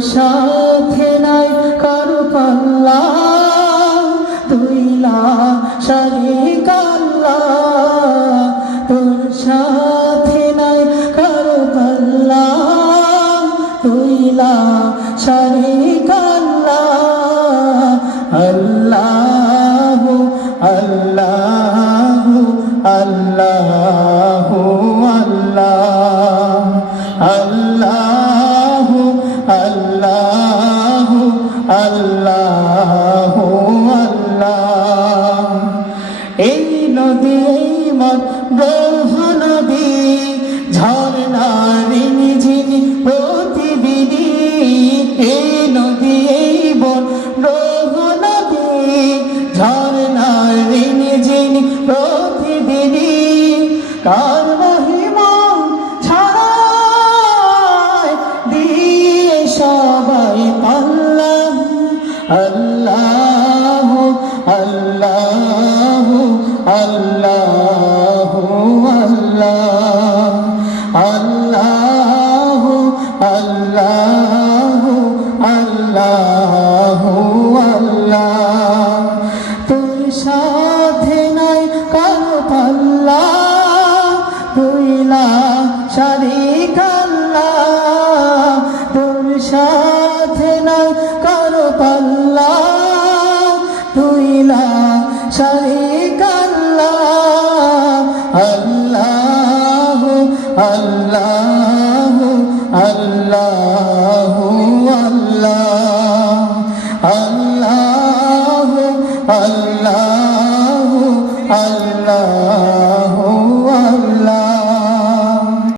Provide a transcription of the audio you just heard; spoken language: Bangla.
সাথে নাই কারও পাল্লা তুইলা শারিক আল্লাহ তোর সাথে নাই কারও পাল্লা তুইলা আল্লাহ আল্লাহু আল্লাহু আল্লাহু, আল্লাহ। আল্লাহু আল্লাহ। এই নদী, এই মত ব্রহ্ম নদী ঝর্ণা ঝিনি প্রতিদিনই। এই নদী, এই বন, ব্রহ্ম নদী ঝর্ণা রিনি ঝিনি প্রতিদিনই। কার আল্লাহ আল্লাহ আল্লাহ আল্লাহ। আল্লাহ আল্লাহ আল্লাহ আল্লাহ। তোর সাথে লা শারিকা আল্লাহ আল্লাহ আল্লাহ আল্লাহ আল্লাহ আল্লাহ আল্লাহ